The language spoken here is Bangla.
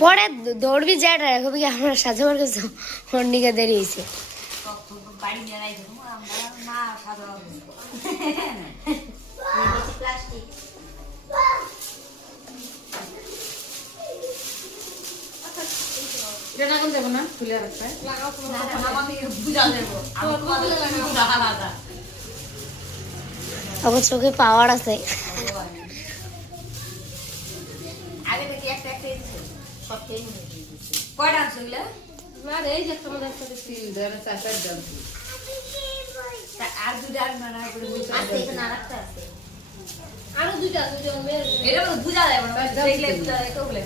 পরে দৌড়বি যা রাখবি আমরা সাজা মার কাছে হন্ডিকা দেরিয়েছে প্লাস্টিক এটা কোন দেব না খুলে রাখতে আমার চোখে পাওয়ার আছে আগে থেকে একটা সব খেয়ে কয়টা আছে ওগুলা আর এই যে তোমাদের সাথে সিল ধরে চারটার দাম আর দুটো আর না করে বুঝতে আছে এখানে আরেকটা আছে আরো দুইটা আছে এটা বুঝা যায় না দেখলে বুঝা যায় তো বলে